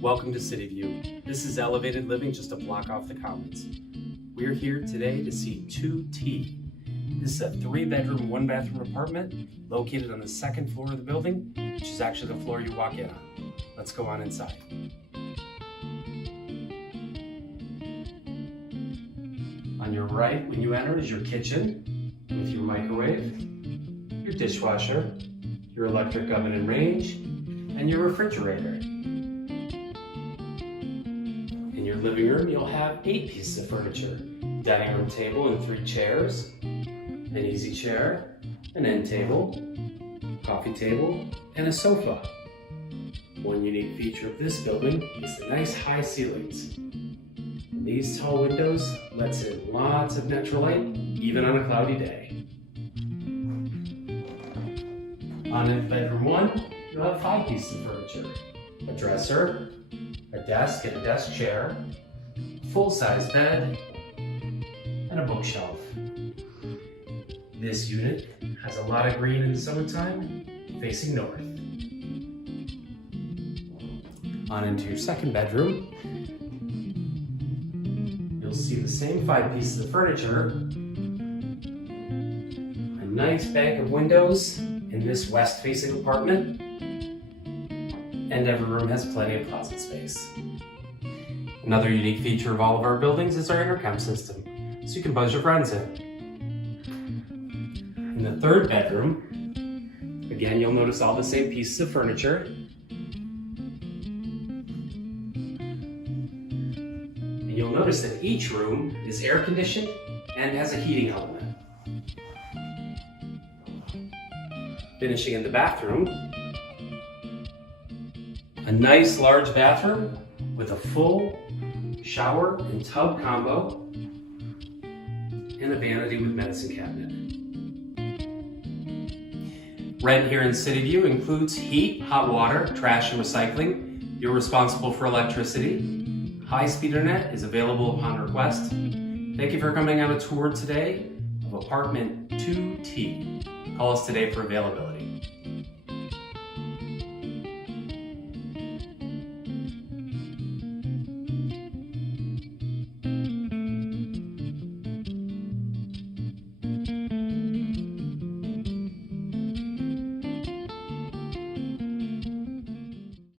Welcome to Cityview. This is elevated living just a block off the Commons. We're here today to see 2T. This is a 3-bedroom, 1-bathroom apartment located on the 2nd floor of the building, which is actually the floor you walk in on. Let's go on inside. On your right, when you enter, is your kitchen with your microwave, your dishwasher, your electric oven and range, and your refrigerator. In your living room, you'll have 8 pieces of furniture. Dining room table and 3 chairs, an easy chair, an end table, coffee table, and a sofa. One unique feature of this building is the nice high ceilings. And these tall windows lets in lots of natural light, even on a cloudy day. On in bedroom 1, you'll have 5 pieces of furniture. A dresser, a desk and a desk chair, a full-size bed, and a bookshelf. This unit has a lot of green in the summertime, facing north. On into your 2nd bedroom, you'll see the same 5 pieces of furniture, a nice bank of windows in this west-facing apartment, and every room has plenty of closet space. Another unique feature of all of our buildings is our intercom system, so you can buzz your friends in. In the 3rd bedroom, again, you'll notice all the same pieces of furniture. And you'll notice that each room is air conditioned and has a heating element. Finishing in the bathroom, a nice large bathroom with a full shower and tub combo and a vanity with medicine cabinet. Rent here in Cityview includes heat, hot water, trash, and recycling. You're responsible for electricity. High-speed internet is available upon request. Thank you for coming on a tour today of apartment 2T. Call us today for availability.